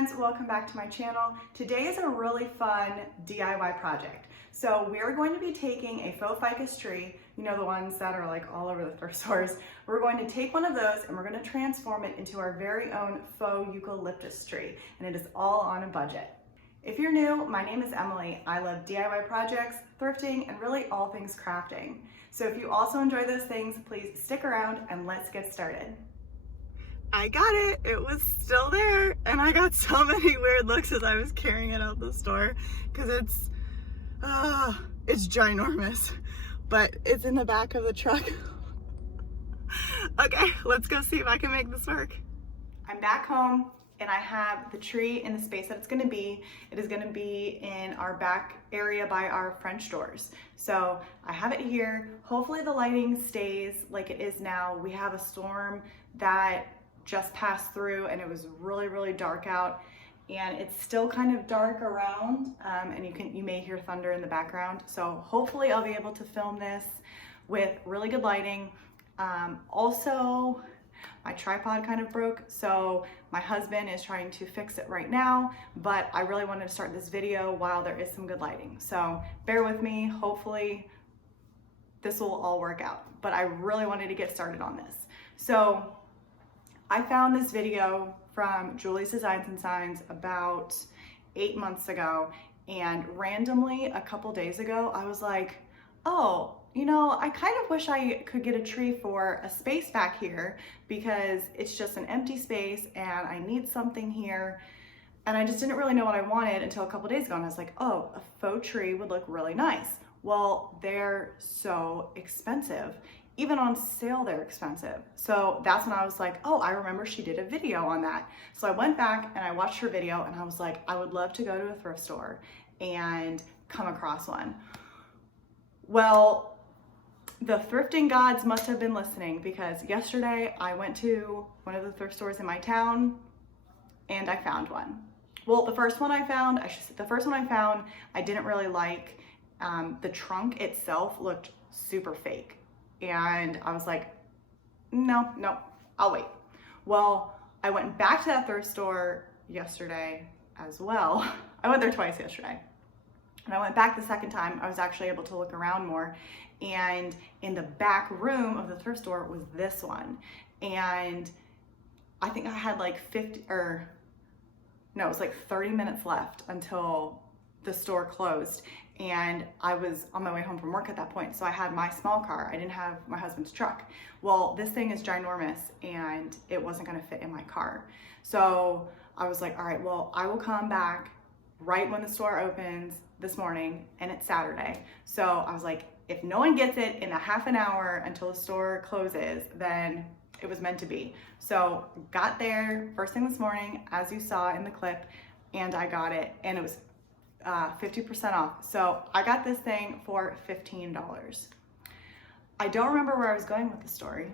friends, welcome back to my channel. Today is a really fun DIY project. So we are going to be taking a faux ficus tree, you know, the ones that are like all over the thrift stores. We're going to take one of those and we're going to transform it into our very own faux eucalyptus tree, and it is all on a budget. If you're new, my name is Emily. I love DIY projects, thrifting, and really all things crafting. So if you also enjoy those things, please stick around and let's get started. I got it. It was still there, and I got so many weird looks as I was carrying it out the store because it's ginormous, but it's in the back of the truck. Okay, let's go see if I can make this work. I'm back home and I have the tree in the space that it's going to be. It is going to be in our back area by our French doors. So I have it here. Hopefully the lighting stays like it is now. We have a storm that just passed through and it was really dark out, and it's still kind of dark around, and you may hear thunder in the background. So hopefully I'll be able to film this with really good lighting. Also, my tripod kind of broke, so my husband is trying to fix it right now, but I really wanted to start this video while there is some good lighting. So bear with me, hopefully this will all work out, but I really wanted to get started on this. So I found this video from Julie's Designs and Signs about 8 months ago, and randomly a couple days ago I was like, oh, you know, I kind of wish I could get a tree for a space back here because it's just an empty space and I need something here, and I just didn't really know what I wanted until a couple days ago, and I was like, oh, a faux tree would look really nice. Well, they're so expensive. Even on sale, they're expensive. So that's when I was like, oh, I remember she did a video on that. So I went back and I watched her video and I was like, I would love to go to a thrift store and come across one. Well, the thrifting gods must have been listening, because yesterday I went to one of the thrift stores in my town and I found one. Well, the first one I found, I didn't really like. The trunk itself looked super fake. And I was like, no, I'll wait. Well, I went back to that thrift store yesterday as well. I went there twice yesterday. And I went back the second time. I was actually able to look around more. And in the back room of the thrift store was this one. And I think I had like 30 minutes left until the store closed. And I was on my way home from work at that point, so I had my small car. I didn't have my husband's truck. Well, this thing is ginormous and it wasn't gonna fit in my car. So I was like, all right, well, I will come back right when the store opens this morning, and it's Saturday. So I was like, if no one gets it in a half an hour until the store closes, then it was meant to be. So got there first thing this morning, as you saw in the clip, and I got it, and it was 50% off. So I got this thing for $15. I don't remember where I was going with the story,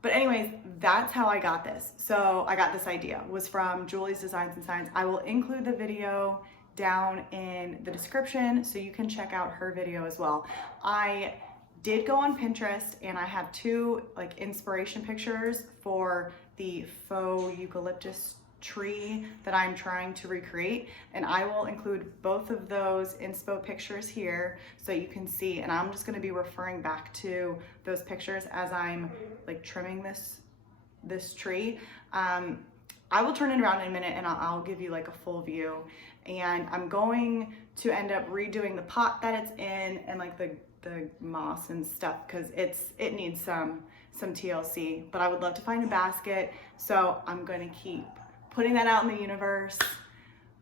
but anyways, that's how I got this. So I got this idea, was from Julie's Designs and Signs. I will include the video down in the description so you can check out her video as well. I did go on Pinterest and I have two like inspiration pictures for the faux eucalyptus tree that I'm trying to recreate, and I will include both of those inspo pictures here so you can see, and I'm just going to be referring back to those pictures as I'm like trimming this tree. I will turn it around in a minute and I'll give you like a full view, and I'm going to end up redoing the pot that it's in and like the moss and stuff because it needs some TLC, but I would love to find a basket, so I'm going to keep putting that out in the universe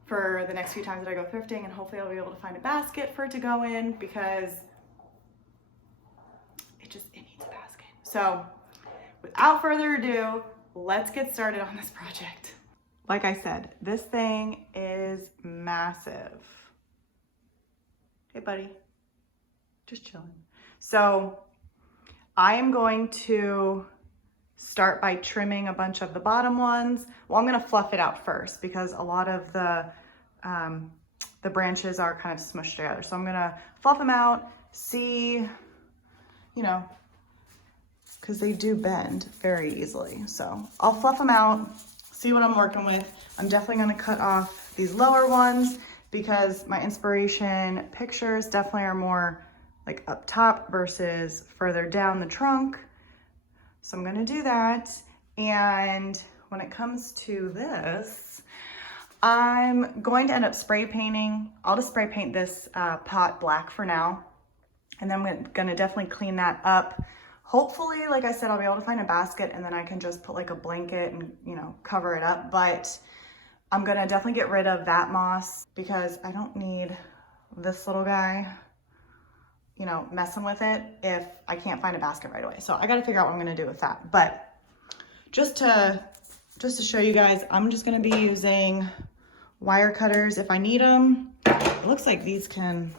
for the next few times that I go thrifting, and hopefully I'll be able to find a basket for it to go in because it needs a basket. So without further ado, let's get started on this project. Like I said, this thing is massive. Hey buddy, just chilling. So I am going to start by trimming a bunch of the bottom ones. Well, I'm gonna fluff it out first because a lot of the branches are kind of smushed together. So I'm gonna fluff them out, see, you know, because they do bend very easily. So I'll fluff them out, see what I'm working with. I'm definitely gonna cut off these lower ones because my inspiration pictures definitely are more like up top versus further down the trunk. So I'm gonna do that. And when it comes to this, I'm going to end up spray painting. I'll just spray paint this pot black for now. And then I'm gonna definitely clean that up. Hopefully, like I said, I'll be able to find a basket and then I can just put like a blanket and, you know, cover it up. But I'm gonna definitely get rid of that moss because I don't need this little guy, you know, messing with it if I can't find a basket right away. So I gotta figure out what I'm gonna do with that. But just to show you guys, I'm just gonna be using wire cutters if I need them. It looks like these can,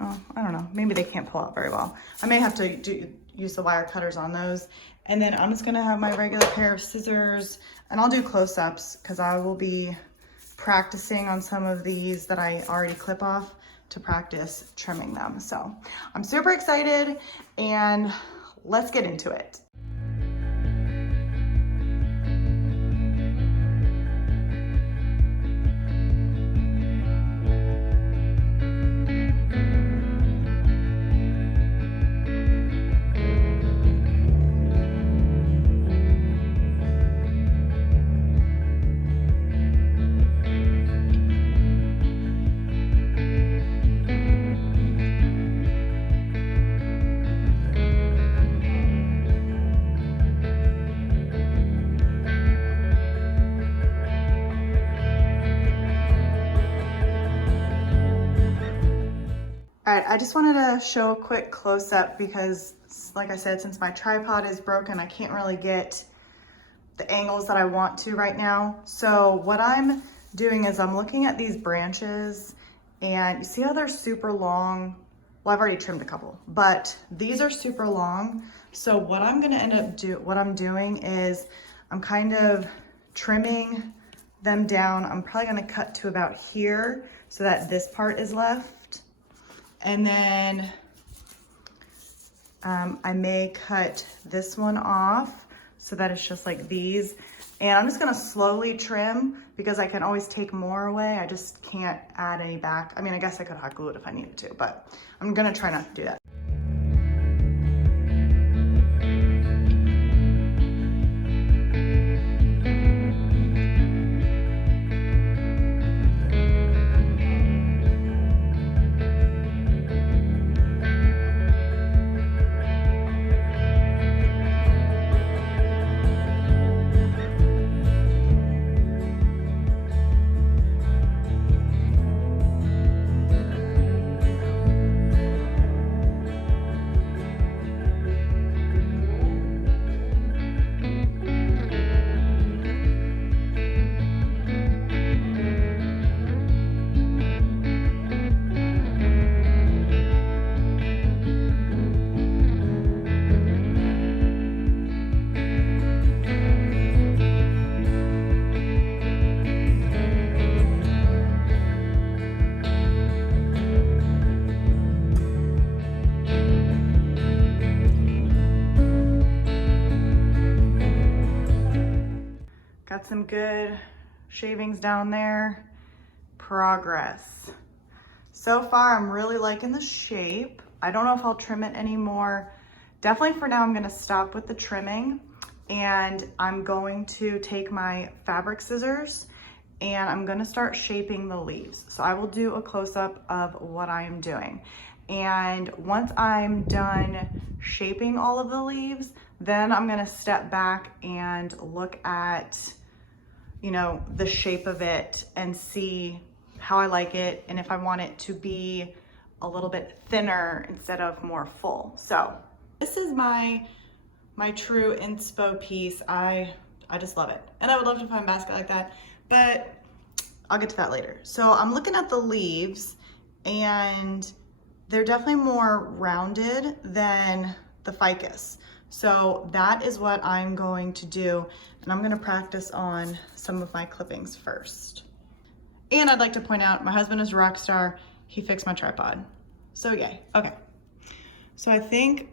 oh, I don't know, maybe they can't pull out very well. I may have to use the wire cutters on those. And then I'm just gonna have my regular pair of scissors, and I'll do close-ups because I will be practicing on some of these that I already clip off to practice trimming them. So I'm super excited, and let's get into it. All right, I just wanted to show a quick close-up because, like I said, since my tripod is broken, I can't really get the angles that I want to right now. So what I'm doing is I'm looking at these branches, and you see how they're super long? Well, I've already trimmed a couple, but these are super long. So what I'm gonna end up doing is I'm kind of trimming them down. I'm probably gonna cut to about here so that this part is left. And then I may cut this one off so that it's just like these. And I'm just gonna slowly trim because I can always take more away. I just can't add any back. I mean, I guess I could hot glue it if I needed to, but I'm gonna try not to do that. Got some good shavings down there. Progress. So far, I'm really liking the shape. I don't know if I'll trim it anymore. Definitely for now, I'm gonna stop with the trimming, and I'm going to take my fabric scissors and I'm gonna start shaping the leaves. So I will do a close-up of what I am doing. And once I'm done shaping all of the leaves, then I'm gonna step back and look at, you know, the shape of it and see how I like it and if I want it to be a little bit thinner instead of more full. So this is my true inspo piece. I just love it. And I would love to find a basket like that, but I'll get to that later. So I'm looking at the leaves and they're definitely more rounded than the ficus. So that is what I'm going to do. And I'm gonna practice on some of my clippings first. And I'd like to point out, my husband is a rock star. He fixed my tripod. So yay, okay. So I think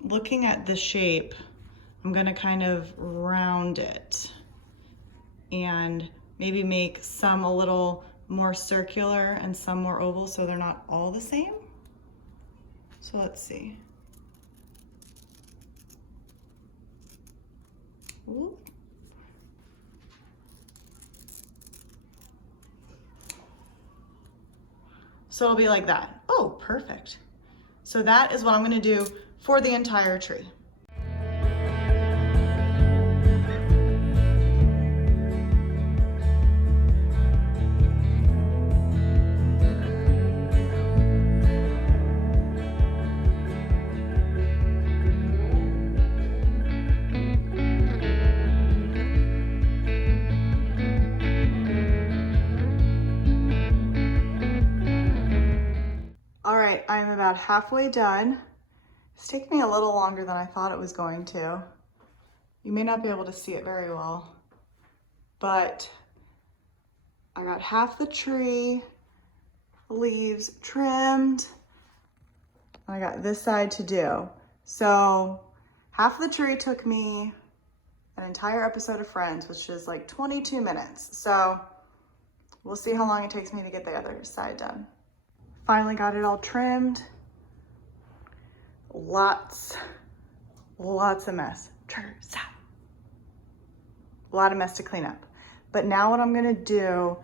looking at the shape, I'm gonna kind of round it and maybe make some a little more circular and some more oval so they're not all the same. So let's see. Ooh. So it'll be like that. Oh, perfect. So that is what I'm gonna do for the entire tree. All right, I'm about halfway done. It's taking me a little longer than I thought it was going to. You may not be able to see it very well, but I got half the tree leaves trimmed. I got this side to do. So half the tree took me an entire episode of Friends, which is like 22 minutes. So we'll see how long it takes me to get the other side done. Finally got it all trimmed. Lots of mess. A lot of mess to clean up. But now what I'm gonna do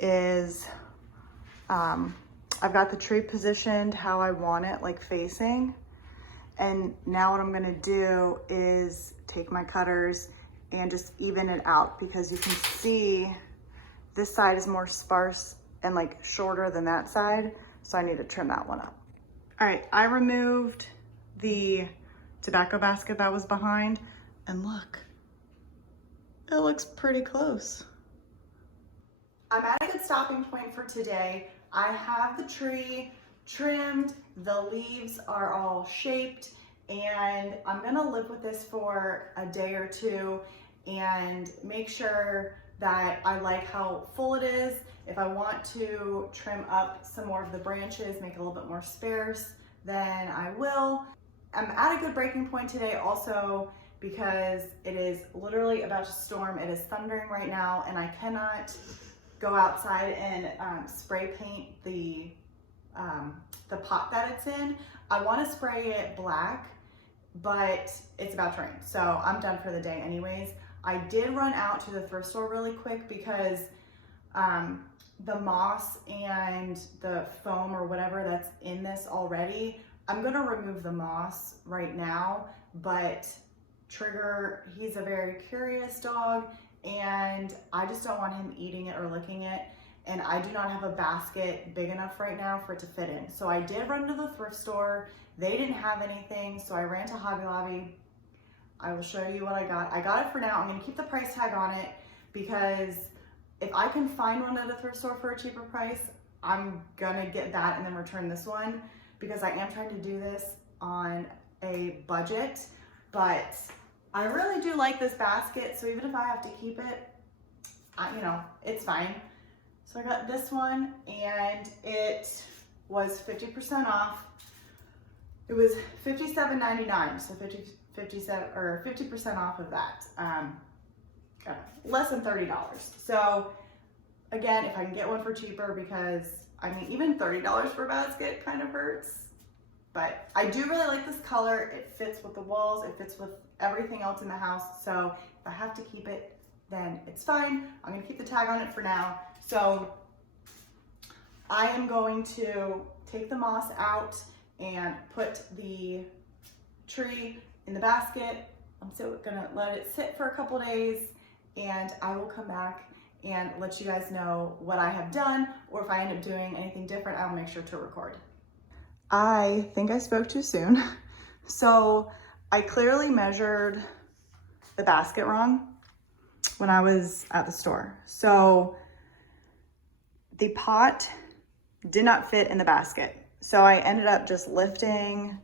is, I've got the tree positioned how I want it, like facing. And now what I'm gonna do is take my cutters and just even it out, because you can see this side is more sparse and like shorter than that side. So I need to trim that one up. All right, I removed the tobacco basket that was behind, and look, it looks pretty close. I'm at a good stopping point for today. I have the tree trimmed, the leaves are all shaped, and I'm gonna live with this for a day or two and make sure that I like how full it is. If I want to trim up some more of the branches, make it a little bit more sparse, then I will. I'm at a good breaking point today also because it is literally about to storm. It is thundering right now, and I cannot go outside and spray paint the pot that it's in. I want to spray it black, but it's about to rain, so I'm done for the day anyways. I did run out to the thrift store really quick because the moss and the foam or whatever that's in this already, I'm gonna remove the moss right now, but Trigger, he's a very curious dog, and I just don't want him eating it or licking it, and I do not have a basket big enough right now for it to fit in. So I did run to the thrift store. They didn't have anything, so I ran to Hobby Lobby. I will show you what I got. I got it for now. I'm gonna keep the price tag on it because if I can find one at a thrift store for a cheaper price, I'm gonna get that and then return this one, because I am trying to do this on a budget. But I really do like this basket, so even if I have to keep it, you know, it's fine. So I got this one, and it was 50% off. It was $57.99, so 50% off of that. Less than $30. So again, if I can get one for cheaper, because I mean, even $30 for a basket kind of hurts. But I do really like this color. It fits with the walls, it fits with everything else in the house. So if I have to keep it, then it's fine. I'm gonna keep the tag on it for now. So I am going to take the moss out and put the tree in the basket. I'm still gonna let it sit for a couple days, and I will come back and let you guys know what I have done, or if I end up doing anything different, I'll make sure to record. I think I spoke too soon. So I clearly measured the basket wrong when I was at the store. So the pot did not fit in the basket. So I ended up just lifting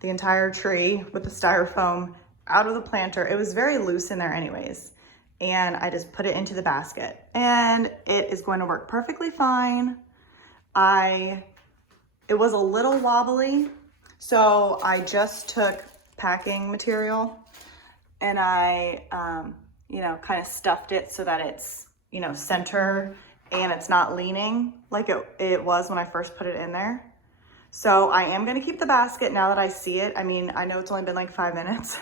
the entire tree with the styrofoam out of the planter. It was very loose in there anyways. And I just put it into the basket, and it is going to work perfectly fine. It was a little wobbly, so I just took packing material and I, you know, kind of stuffed it so that it's, you know, center and it's not leaning like it was when I first put it in there. So I am gonna keep the basket now that I see it. I mean, I know it's only been like 5 minutes,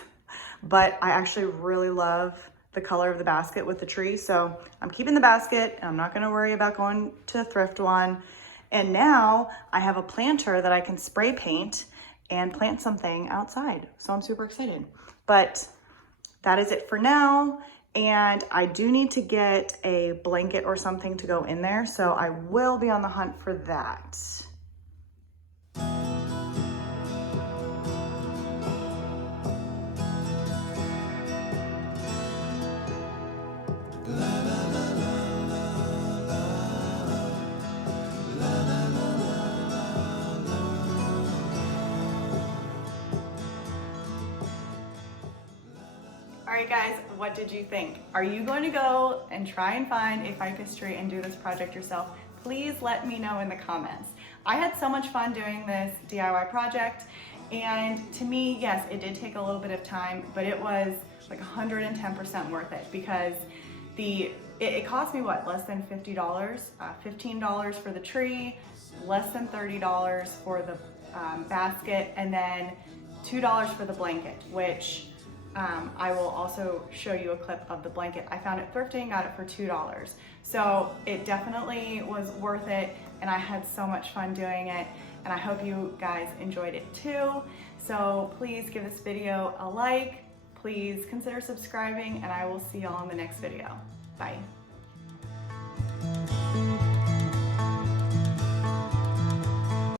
but I actually really love the color of the basket with the tree. So I'm keeping the basket and I'm not gonna worry about going to a thrift one. And now I have a planter that I can spray paint and plant something outside. So I'm super excited. But that is it for now. And I do need to get a blanket or something to go in there. So I will be on the hunt for that. All right guys, what did you think? Are you going to go and try and find a ficus tree and do this project yourself? Please let me know in the comments. I had so much fun doing this DIY project, and to me, yes, it did take a little bit of time, but it was like 110% worth it because it cost me what, less than $50, $15 for the tree, less than $30 for the basket, and then $2 for the blanket, which I will also show you a clip of the blanket. I found it thrifting, got it for $2. So it definitely was worth it, and I had so much fun doing it, and I hope you guys enjoyed it too. So please give this video a like, please consider subscribing, and I will see y'all in the next video. Bye.